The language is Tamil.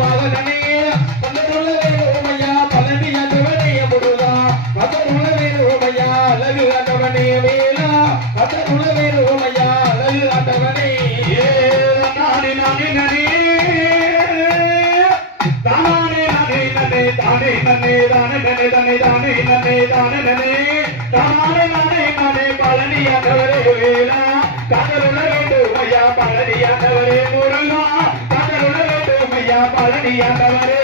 மகனே பந்தருள வேணுமையா பழனி ஆண்டவனே முருகா பந்தருள வேணுமையா அழகு ஆண்டவனே வேலா பந்தருள வேணுமையா அழகு ஆண்டவனே நானே நானே நானே தானே நானே நானே தானே நானே தானே நானே தானே தானே நானே தானே நானே தானே நானே நானே பழனி ஆண்டவரே வேலா காதலுள்ள வேண்டுமையா பழனி ஆண்டவரே முருகா காதலுள்ள வேண்டுமையா பழனி ஆண்டவரே